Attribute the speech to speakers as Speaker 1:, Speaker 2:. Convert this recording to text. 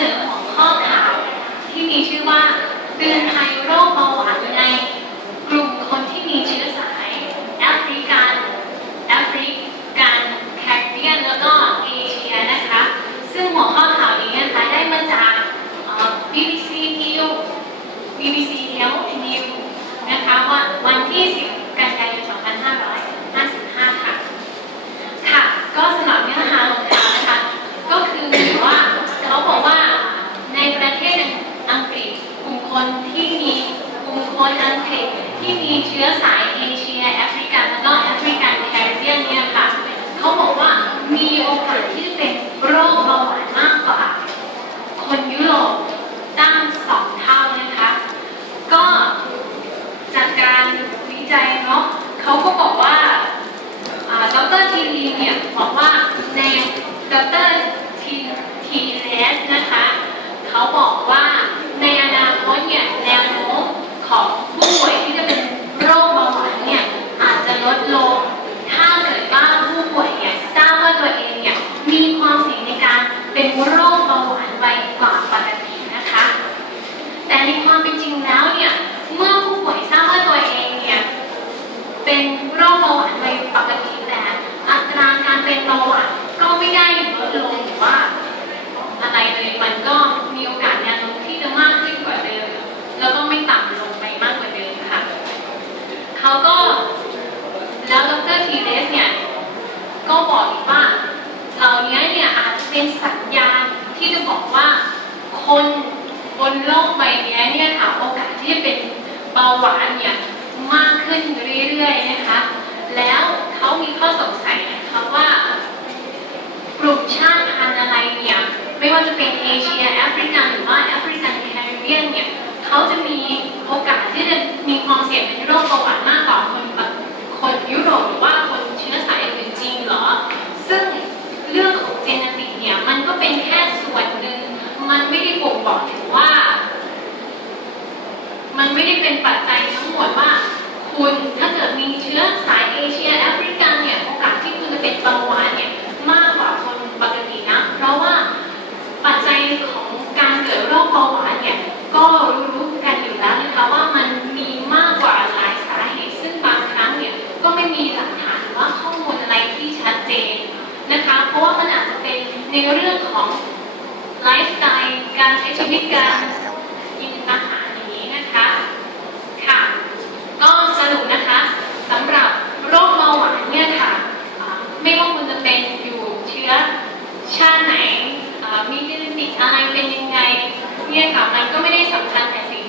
Speaker 1: 네. มนังกฤษที่มีเชื้อสาย เขาก็แล้วดรทีเดสเนี่ยก็บอกกว่าเหล่านี้เนี่ยอาจจะเป็นสัญญาณที่จะบอกว่าคนบนโลกใบนี้เนี่ยค่ะโอกาสที่จะเป็นเบาหวานเนี่ยมากขึ้นเรื่อยๆนะคะ แล้ว บ่งบอกถึงว่า มันไม่ได้เป็นปัจจัยทั้งหมดว่า คุณถ้าเกิดมีเชื้อสายเอเชียแอฟริกันเนี่ยโอกาสที่คุณจะเป็นเบาหวานเนี่ยมากกว่าคนปกตินะ เพราะว่าปัจจัยของการเกิดโรคเบาหวานเนี่ยก็รู้กันอยู่แล้วนะคะว่ามันมีมากกว่าหลายสาเหตุ ซึ่งบางครั้งเนี่ยก็ไม่มีหลักฐานว่าข้อมูลอะไรที่ชัดเจนนะคะ เพราะว่ามันอาจจะเป็นในเรื่องของ การใช้ชีวิตการกินอาหารอย่างนี้นะคะค่ะก็สรุปนะคะสำหรับโรคเบาหวานเนี่ยค่ะไม่ว่าคุณจะเป็นอยู่เชื้อชาติไหนมีเจเนติกอะไรเป็นยังไงเนี่ยค่ะมันก็ไม่ได้สำคัญแต่สิ